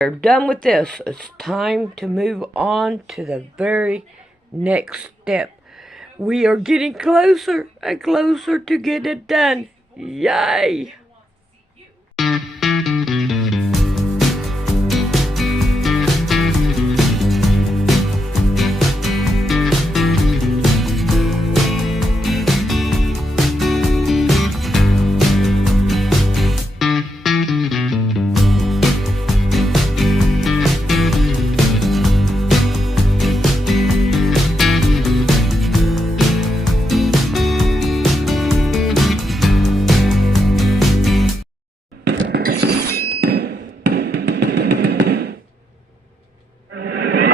We're done with this. It's time to move on to the very next step. We are getting closer and closer to get it done. Yay!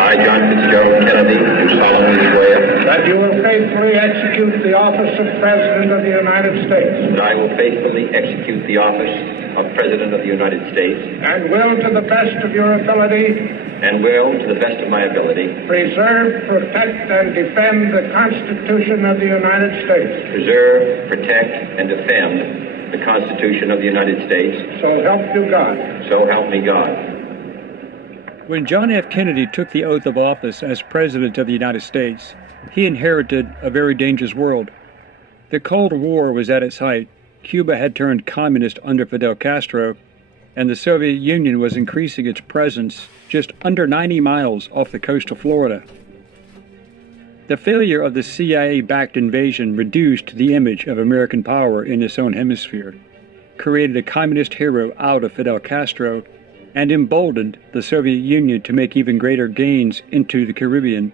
I, John Fitzgerald Kennedy, do solemnly swear that you will faithfully execute the office of President of the United States that I will faithfully execute the office of President of the United States and will, to the best of your ability, and will, to the best of my ability, preserve, protect, and defend the Constitution of the United States. preserve, protect, and defend the Constitution of the United States. So help you God. So help me God. When John F. Kennedy took the oath of office as President of the United States, he inherited a very dangerous world. The Cold War was at its height. Cuba had turned communist under Fidel Castro, and the Soviet Union was increasing its presence just under 90 miles off the coast of Florida. The failure of the CIA-backed invasion reduced the image of American power in its own hemisphere, created a communist hero out of Fidel Castro, and emboldened the Soviet Union to make even greater gains into the Caribbean,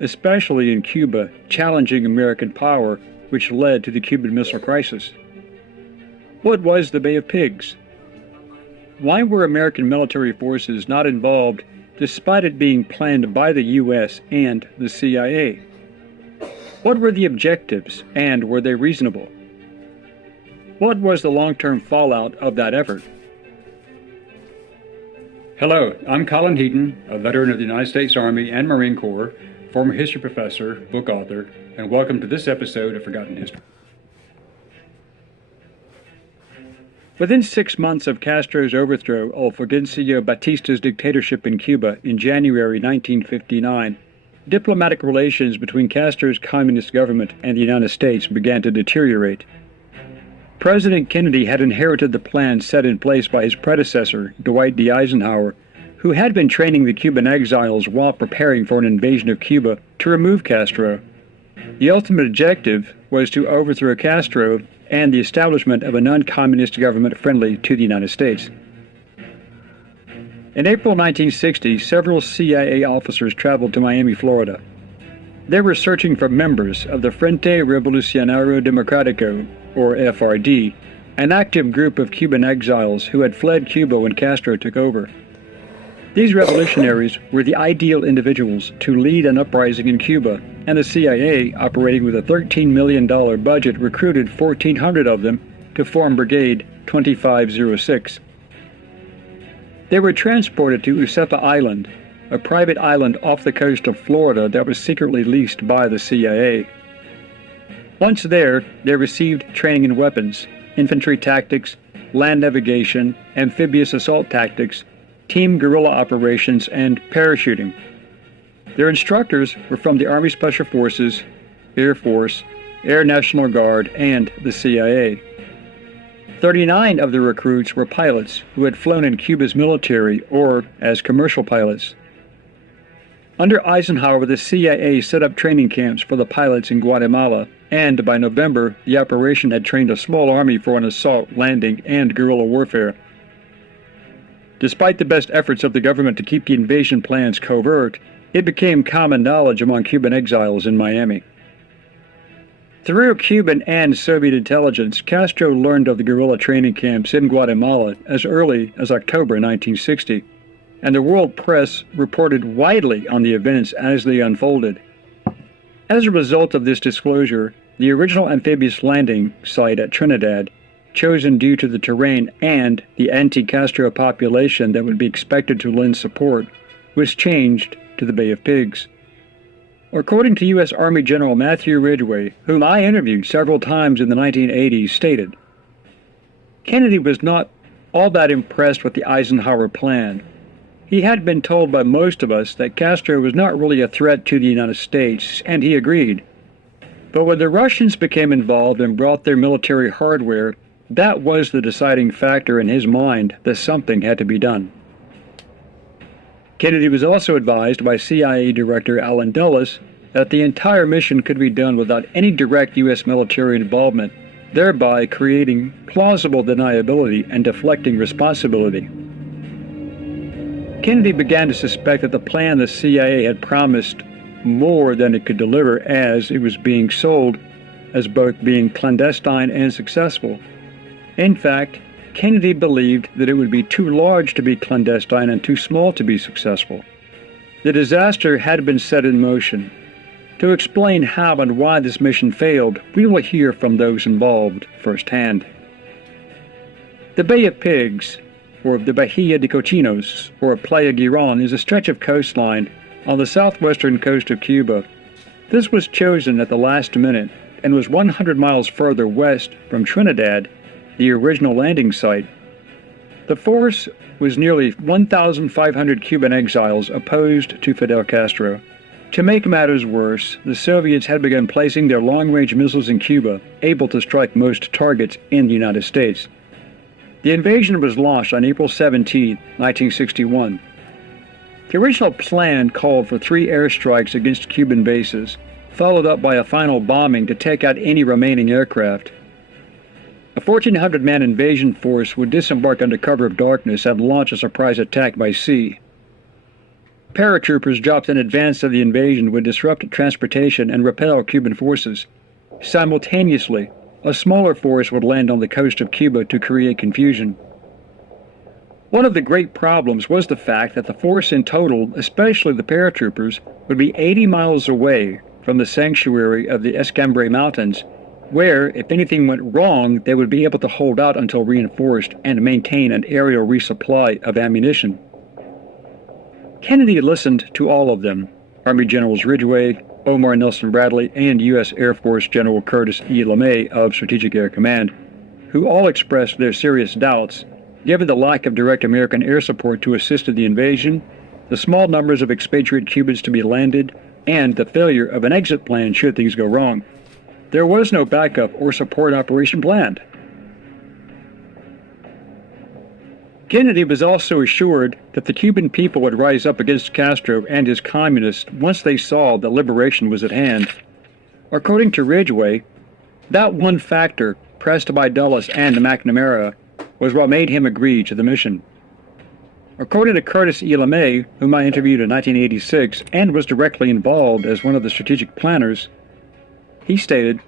especially in Cuba, challenging American power, which led to the Cuban Missile Crisis. What was the Bay of Pigs? Why were American military forces not involved despite it being planned by the U.S. and the CIA? What were the objectives, and were they reasonable? What was the long-term fallout of that effort? Hello, I'm Colin Heaton, a veteran of the United States Army and Marine Corps, former history professor, book author, and welcome to this episode of Forgotten History. Within 6 months of Castro's overthrow of Fulgencio Batista's dictatorship in Cuba in January 1959, diplomatic relations between Castro's communist government and the United States began to deteriorate. President Kennedy had inherited the plan set in place by his predecessor, Dwight D. Eisenhower, who had been training the Cuban exiles while preparing for an invasion of Cuba to remove Castro. The ultimate objective was to overthrow Castro and the establishment of a non-communist government friendly to the United States. In April 1960, several CIA officers traveled to Miami, Florida. They were searching for members of the Frente Revolucionario Democrático, or FRD, an active group of Cuban exiles who had fled Cuba when Castro took over. These revolutionaries were the ideal individuals to lead an uprising in Cuba, and the CIA, operating with a $13 million budget, recruited 1,400 of them to form Brigade 2506. They were transported to Ucepa Island, a private island off the coast of Florida that was secretly leased by the CIA. Once there, they received training in weapons, infantry tactics, land navigation, amphibious assault tactics, team guerrilla operations, and parachuting. Their instructors were from the Army Special Forces, Air Force, Air National Guard, and the CIA. 39 of the recruits were pilots who had flown in Cuba's military or as commercial pilots. Under Eisenhower, the CIA set up training camps for the pilots in Guatemala, and by November, the operation had trained a small army for an assault, landing, and guerrilla warfare. Despite the best efforts of the government to keep the invasion plans covert, it became common knowledge among Cuban exiles in Miami. Through Cuban and Soviet intelligence, Castro learned of the guerrilla training camps in Guatemala as early as October 1960, and the world press reported widely on the events as they unfolded. As a result of this disclosure, the original amphibious landing site at Trinidad, chosen due to the terrain and the anti-Castro population that would be expected to lend support, was changed to the Bay of Pigs. According to U.S. Army General Matthew Ridgway, whom I interviewed several times in the 1980s, stated, Kennedy was not all that impressed with the Eisenhower plan. He had been told by most of us that Castro was not really a threat to the United States, and he agreed. But when the Russians became involved and brought their military hardware, that was the deciding factor in his mind that something had to be done. Kennedy was also advised by CIA Director Allen Dulles that the entire mission could be done without any direct U.S. military involvement, thereby creating plausible deniability and deflecting responsibility. Kennedy began to suspect that the plan the CIA had promised more than it could deliver, as it was being sold as both being clandestine and successful. In fact, Kennedy believed that it would be too large to be clandestine and too small to be successful. The disaster had been set in motion. To explain how and why this mission failed, we will hear from those involved firsthand. The Bay of Pigs, or the Bahia de Cochinos, or Playa Girón, is a stretch of coastline on the southwestern coast of Cuba. This was chosen at the last minute and was 100 miles further west from Trinidad, the original landing site. The force was nearly 1,500 Cuban exiles opposed to Fidel Castro. To make matters worse, the Soviets had begun placing their long-range missiles in Cuba, able to strike most targets in the United States. The invasion was launched on April 17, 1961. The original plan called for 3 airstrikes against Cuban bases, followed up by a final bombing to take out any remaining aircraft. A 1,400-man invasion force would disembark under cover of darkness and launch a surprise attack by sea. Paratroopers dropped in advance of the invasion would disrupt transportation and repel Cuban forces. Simultaneously, a smaller force would land on the coast of Cuba to create confusion. One of the great problems was the fact that the force in total, especially the paratroopers, would be 80 miles away from the sanctuary of the Escambray Mountains, where, if anything went wrong, they would be able to hold out until reinforced and maintain an aerial resupply of ammunition. Kennedy listened to all of them, Army Generals Ridgway, Omar Nelson Bradley, and U.S. Air Force General Curtis E. LeMay of Strategic Air Command, who all expressed their serious doubts, given the lack of direct American air support to assist in the invasion, the small numbers of expatriate Cubans to be landed, and the failure of an exit plan should things go wrong. There was no backup or support operation planned. Kennedy was also assured that the Cuban people would rise up against Castro and his communists once they saw that liberation was at hand. According to Ridgway, that one factor, pressed by Dulles and McNamara, was what made him agree to the mission. According to Curtis E. LeMay, whom I interviewed in 1986 and was directly involved as one of the strategic planners, he stated,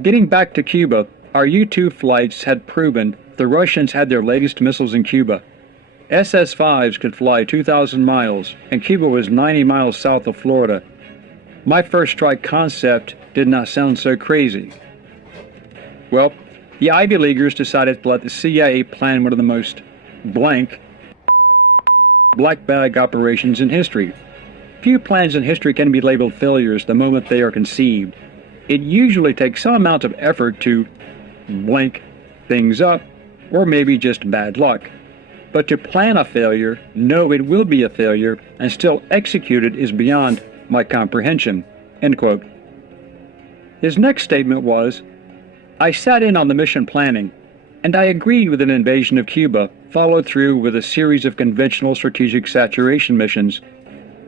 "Getting back to Cuba, our U-2 flights had proven the Russians had their latest missiles in Cuba. SS-5s could fly 2,000 miles, and Cuba was 90 miles south of Florida. My first strike concept did not sound so crazy." Well, the Ivy Leaguers decided to let the CIA plan one of the most black bag operations in history. Few plans in history can be labeled failures the moment they are conceived. It usually takes some amount of effort to blank things up, or maybe just bad luck. But to plan a failure, know it will be a failure, and still execute it is beyond my comprehension." End quote. His next statement was, "I sat in on the mission planning, and I agreed with an invasion of Cuba, followed through with a series of conventional strategic saturation missions,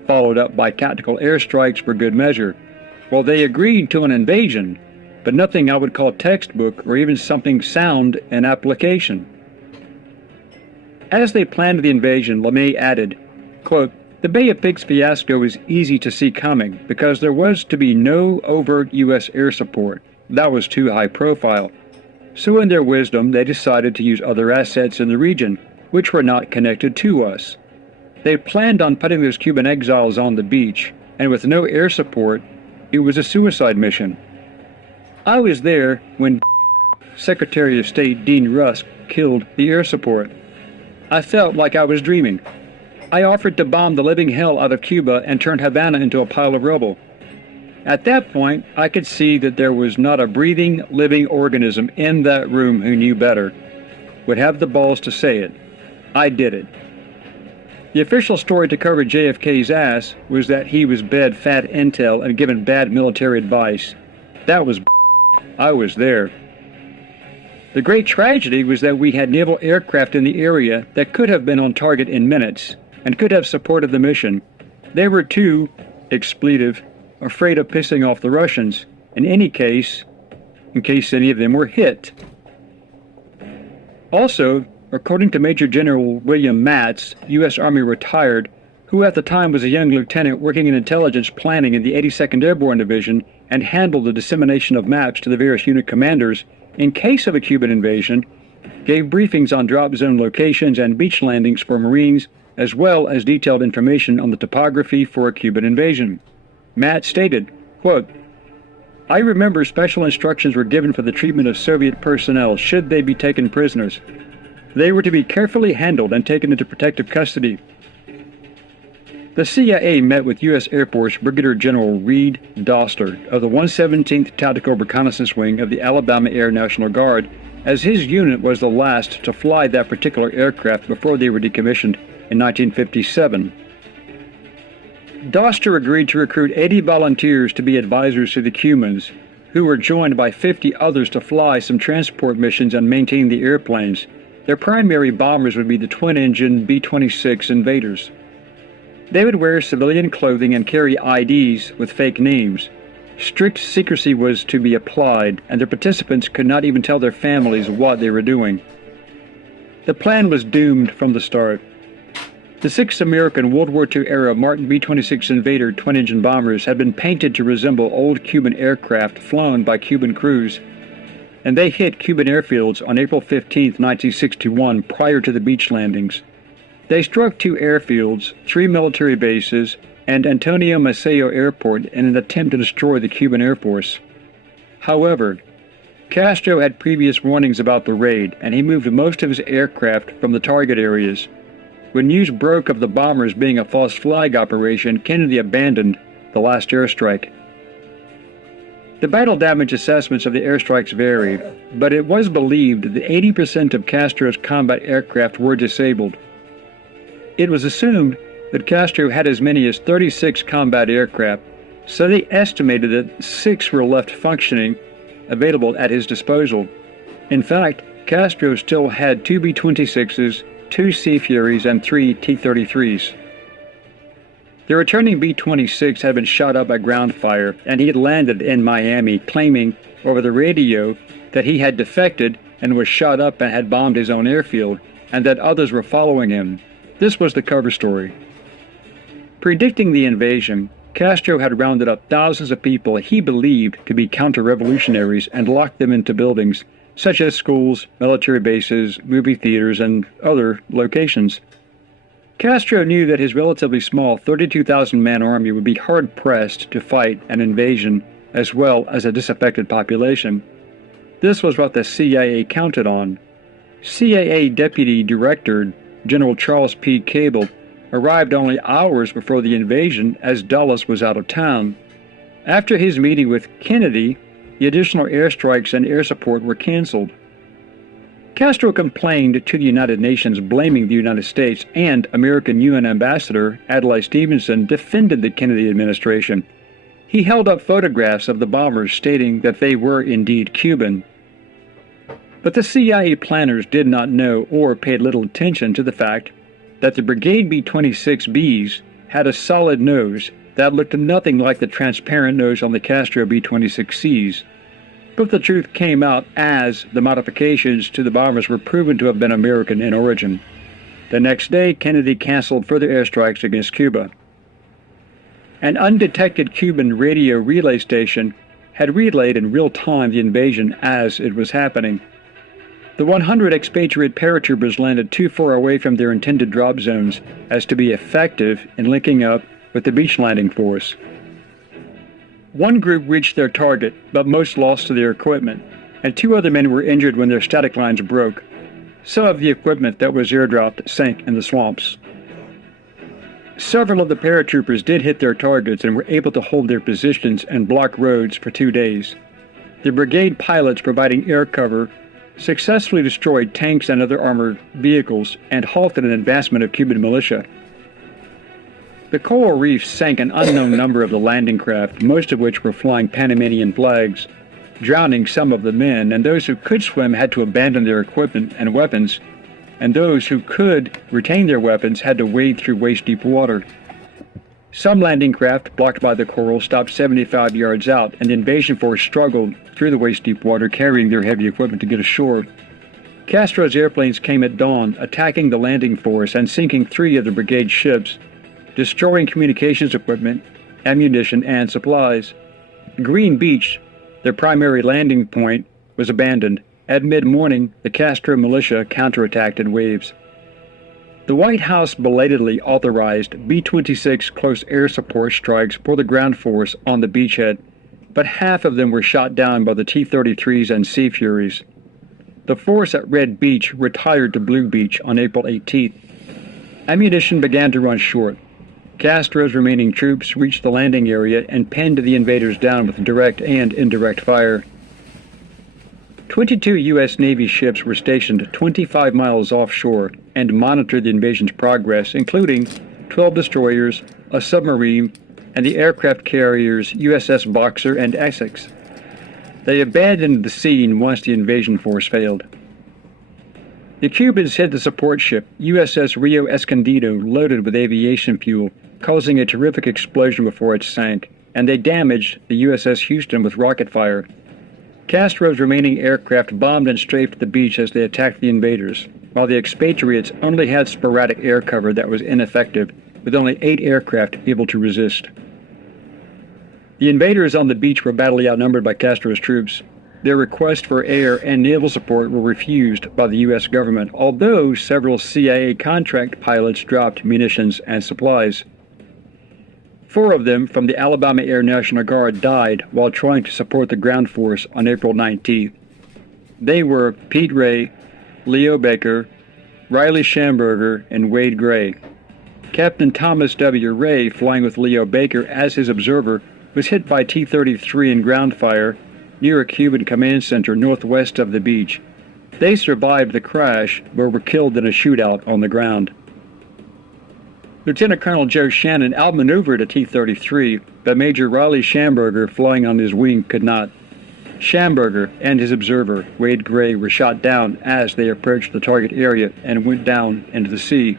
followed up by tactical airstrikes for good measure. Well, they agreed to an invasion, but nothing I would call textbook or even something sound in application." As they planned the invasion, LeMay added, quote, "The Bay of Pigs fiasco is easy to see coming because there was to be no overt U.S. air support. That was too high profile. So in their wisdom, they decided to use other assets in the region, which were not connected to us. They planned on putting those Cuban exiles on the beach, and with no air support, it was a suicide mission. I was there when Secretary of State Dean Rusk killed the air support. I felt like I was dreaming. I offered to bomb the living hell out of Cuba and turn Havana into a pile of rubble. At that point, I could see that there was not a breathing, living organism in that room who knew better, would have the balls to say it. I did it." The official story to cover JFK's ass was that he was bad fat intel and given bad military advice. That was I was there. The great tragedy was that we had naval aircraft in the area that could have been on target in minutes and could have supported the mission. They were too, expletive, afraid of pissing off the Russians, in any case, in case any of them were hit. Also, according to Major General William Matz, U.S. Army retired, who at the time was a young lieutenant working in intelligence planning in the 82nd Airborne Division and handled the dissemination of maps to the various unit commanders in case of a Cuban invasion, gave briefings on drop zone locations and beach landings for Marines, as well as detailed information on the topography for a Cuban invasion. Matz stated, quote, "I remember special instructions were given for the treatment of Soviet personnel should they be taken prisoners. They were to be carefully handled and taken into protective custody." The CIA met with U.S. Air Force Brigadier General Reed Doster of the 117th Tactical Reconnaissance Wing of the Alabama Air National Guard, as his unit was the last to fly that particular aircraft before they were decommissioned in 1957. Doster agreed to recruit 80 volunteers to be advisors to the Cubans, who were joined by 50 others to fly some transport missions and maintain the airplanes. Their primary bombers would be the twin-engine B-26 Invaders. They would wear civilian clothing and carry IDs with fake names. Strict secrecy was to be applied, and their participants could not even tell their families what they were doing. The plan was doomed from the start. The 6 American World War II-era Martin B-26 Invader twin-engine bombers had been painted to resemble old Cuban aircraft flown by Cuban crews, and they hit Cuban airfields on April 15, 1961, prior to the beach landings. They struck 2 airfields, 3 military bases, and Antonio Maceo Airport in an attempt to destroy the Cuban Air Force. However, Castro had previous warnings about the raid, and he moved most of his aircraft from the target areas. When news broke of the bombers being a false flag operation, Kennedy abandoned the last airstrike. The battle damage assessments of the airstrikes varied, but it was believed that 80% of Castro's combat aircraft were disabled. It was assumed that Castro had as many as 36 combat aircraft, so they estimated that 6 were left functioning, available at his disposal. In fact, Castro still had 2 B-26s, 2 Sea Furies, and 3 T-33s. The returning B-26 had been shot up by ground fire, and he had landed in Miami, claiming over the radio that he had defected and was shot up and had bombed his own airfield, and that others were following him. This was the cover story. Predicting the invasion, Castro had rounded up thousands of people he believed to be counter-revolutionaries and locked them into buildings, such as schools, military bases, movie theaters, and other locations. Castro knew that his relatively small 32,000-man army would be hard-pressed to fight an invasion as well as a disaffected population. This was what the CIA counted on. CIA Deputy Director General Charles P. Cable arrived only hours before the invasion as Dulles was out of town. After his meeting with Kennedy, the additional airstrikes and air support were canceled. Castro complained to the United Nations, blaming the United States, and American UN Ambassador Adlai Stevenson defended the Kennedy administration. He held up photographs of the bombers stating that they were indeed Cuban. But the CIA planners did not know or paid little attention to the fact that the Brigade B-26Bs had a solid nose that looked nothing like the transparent nose on the Castro B-26Cs. But the truth came out as the modifications to the bombers were proven to have been American in origin. The next day, Kennedy canceled further airstrikes against Cuba. An undetected Cuban radio relay station had relayed in real time the invasion as it was happening. The 100 expatriate paratroopers landed too far away from their intended drop zones as to be effective in linking up with the beach landing force. One group reached their target, but most lost to their equipment, and 2 other men were injured when their static lines broke. Some of the equipment that was airdropped sank in the swamps. Several of the paratroopers did hit their targets and were able to hold their positions and block roads for 2 days. The brigade pilots providing air cover successfully destroyed tanks and other armored vehicles and halted an advancement of Cuban militia. The coral reef sank an unknown number of the landing craft, most of which were flying Panamanian flags, drowning some of the men, and those who could swim had to abandon their equipment and weapons, and those who could retain their weapons had to wade through waist-deep water. Some landing craft, blocked by the coral, stopped 75 yards out, and the invasion force struggled through the waist-deep water, carrying their heavy equipment to get ashore. Castro's airplanes came at dawn, attacking the landing force and sinking 3 of the brigade ships, destroying communications equipment, ammunition, and supplies. Green Beach, their primary landing point, was abandoned. At mid-morning, the Castro militia counterattacked in waves. The White House belatedly authorized B-26 close air support strikes for the ground force on the beachhead, but half of them were shot down by the T-33s and Sea Furies. The force at Red Beach retired to Blue Beach on April 18th. Ammunition began to run short. Castro's remaining troops reached the landing area and pinned the invaders down with direct and indirect fire. 22 U.S. Navy ships were stationed 25 miles offshore and monitored the invasion's progress, including 12 destroyers, a submarine, and the aircraft carriers USS Boxer and Essex. They abandoned the scene once the invasion force failed. The Cubans hit the support ship USS Rio Escondido loaded with aviation fuel, causing a terrific explosion before it sank, and they damaged the USS Houston with rocket fire. Castro's remaining aircraft bombed and strafed the beach as they attacked the invaders, while the expatriates only had sporadic air cover that was ineffective, with only 8 aircraft able to resist. The invaders on the beach were badly outnumbered by Castro's troops. Their requests for air and naval support were refused by the U.S. government, although several CIA contract pilots dropped munitions and supplies. 4 of them from the Alabama Air National Guard died while trying to support the ground force on April 19th. They were Pete Ray, Leo Baker, Riley Schamberger, and Wade Gray. Captain Thomas W. Ray, flying with Leo Baker as his observer, was hit by T-33 in ground fire near a Cuban command center northwest of the beach. They survived the crash, but were killed in a shootout on the ground. Lieutenant Colonel Joe Shannon outmaneuvered a T-33, but Major Riley Schamberger, flying on his wing, could not. Schamberger and his observer, Wade Gray, were shot down as they approached the target area and went down into the sea.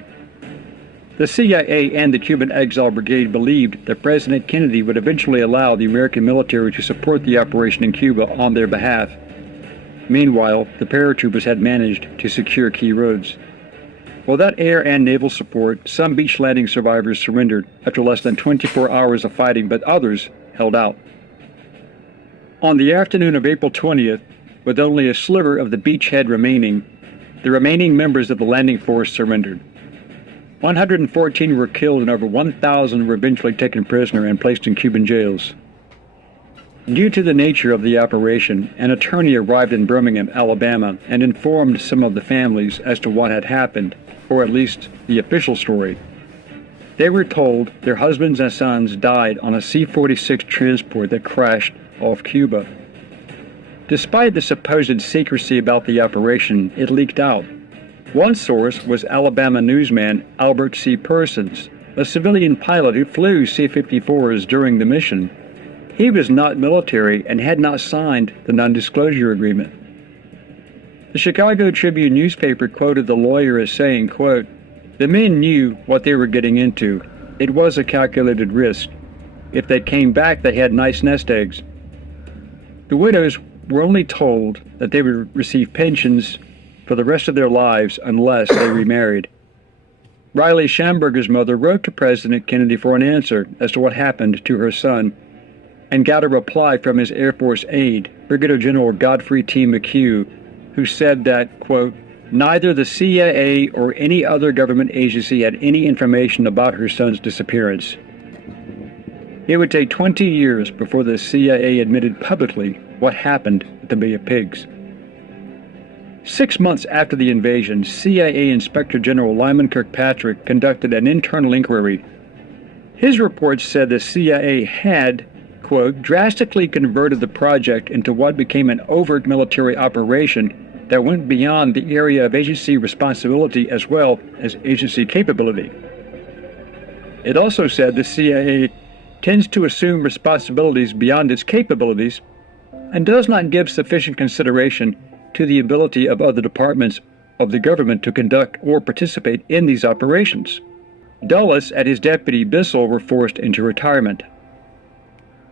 The CIA and the Cuban Exile Brigade believed that President Kennedy would eventually allow the American military to support the operation in Cuba on their behalf. Meanwhile, the paratroopers had managed to secure key roads. Without air and naval support, some beach landing survivors surrendered after less than 24 hours of fighting, but others held out. On the afternoon of April 20th, with only a sliver of the beachhead remaining, the remaining members of the landing force surrendered. 114 were killed and over 1,000 were eventually taken prisoner and placed in Cuban jails. Due to the nature of the operation, an attorney arrived in Birmingham, Alabama, and informed some of the families as to what had happened, or at least the official story. They were told their husbands and sons died on a C-46 transport that crashed off Cuba. Despite the supposed secrecy about the operation, it leaked out. One source was Alabama newsman Albert C. Persons, a civilian pilot who flew C-54s during the mission. He was not military and had not signed the non-disclosure agreement. The Chicago Tribune newspaper quoted the lawyer as saying, quote, "The men knew what they were getting into. It was a calculated risk. If they came back, they had nice nest eggs." The widows were only told that they would receive pensions for the rest of their lives unless they remarried. Riley Schamberger's mother wrote to President Kennedy for an answer as to what happened to her son, and got a reply from his Air Force aide, Brigadier General Godfrey T. McHugh, who said that, quote, "Neither the CIA or any other government agency had any information about her son's disappearance." It would take 20 years before the CIA admitted publicly what happened at the Bay of Pigs. 6 months after the invasion, CIA Inspector General Lyman Kirkpatrick conducted an internal inquiry. His report said the CIA had, quote, "drastically converted the project into what became an overt military operation that went beyond the area of agency responsibility as well as agency capability." It also said the CIA tends to assume responsibilities beyond its capabilities and does not give sufficient consideration to the ability of other departments of the government to conduct or participate in these operations. Dulles and his deputy Bissell were forced into retirement.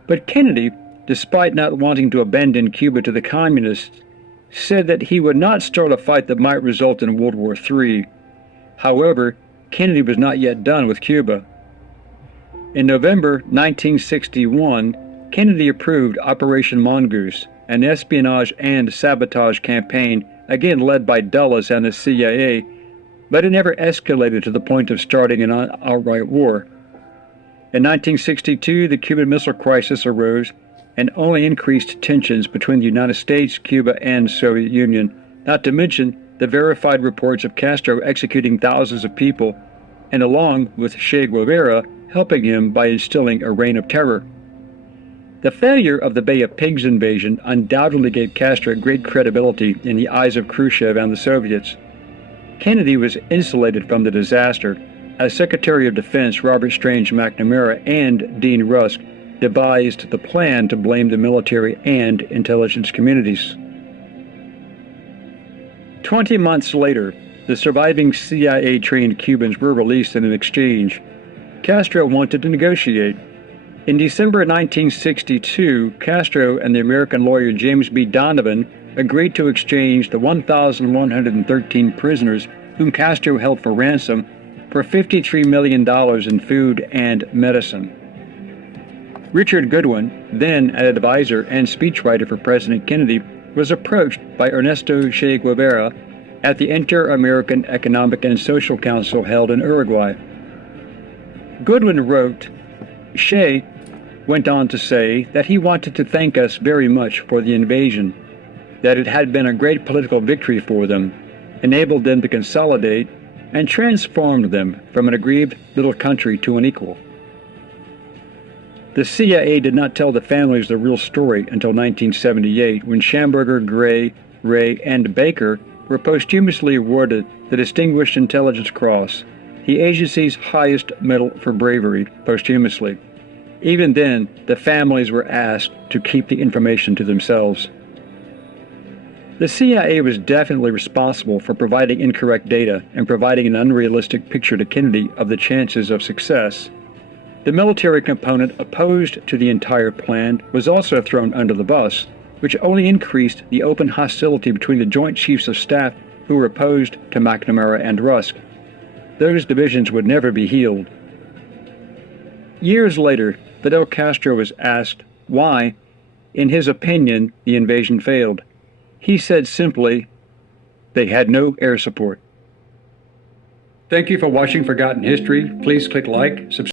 But Kennedy, despite not wanting to abandon Cuba to the communists, said that he would not start a fight that might result in World War III. However, Kennedy was not yet done with Cuba. In November 1961, Kennedy approved Operation Mongoose, an espionage and sabotage campaign, again led by Dulles and the CIA, but it never escalated to the point of starting an outright war. In 1962, the Cuban Missile Crisis arose and only increased tensions between the United States, Cuba, and Soviet Union, not to mention the verified reports of Castro executing thousands of people, and along with Che Guevara, helping him by instilling a reign of terror. The failure of the Bay of Pigs invasion undoubtedly gave Castro great credibility in the eyes of Khrushchev and the Soviets. Kennedy was insulated from the disaster as Secretary of Defense Robert Strange McNamara and Dean Rusk devised the plan to blame the military and intelligence communities. 20 months later, the surviving CIA-trained Cubans were released in an exchange. Castro wanted to negotiate. In December 1962, Castro and the American lawyer James B. Donovan agreed to exchange the 1,113 prisoners whom Castro held for ransom for $53 million in food and medicine. Richard Goodwin, then an advisor and speechwriter for President Kennedy, was approached by Ernesto Che Guevara at the Inter-American Economic and Social Council held in Uruguay. Goodwin wrote, "Che went on to say that he wanted to thank us very much for the invasion, that it had been a great political victory for them, enabled them to consolidate, and transformed them from an aggrieved little country to an equal." The CIA did not tell the families the real story until 1978, when Schamberger, Gray, Ray, and Baker were posthumously awarded the Distinguished Intelligence Cross, the agency's highest medal for bravery, posthumously. Even then, the families were asked to keep the information to themselves. The CIA was definitely responsible for providing incorrect data and providing an unrealistic picture to Kennedy of the chances of success. The military component opposed to the entire plan was also thrown under the bus, which only increased the open hostility between the Joint Chiefs of Staff who were opposed to McNamara and Rusk. Those divisions would never be healed. Years later, Fidel Castro was asked why, in his opinion, the invasion failed. He said simply, "They had no air support." Thank you for watching Forgotten History. Please click like, subscribe.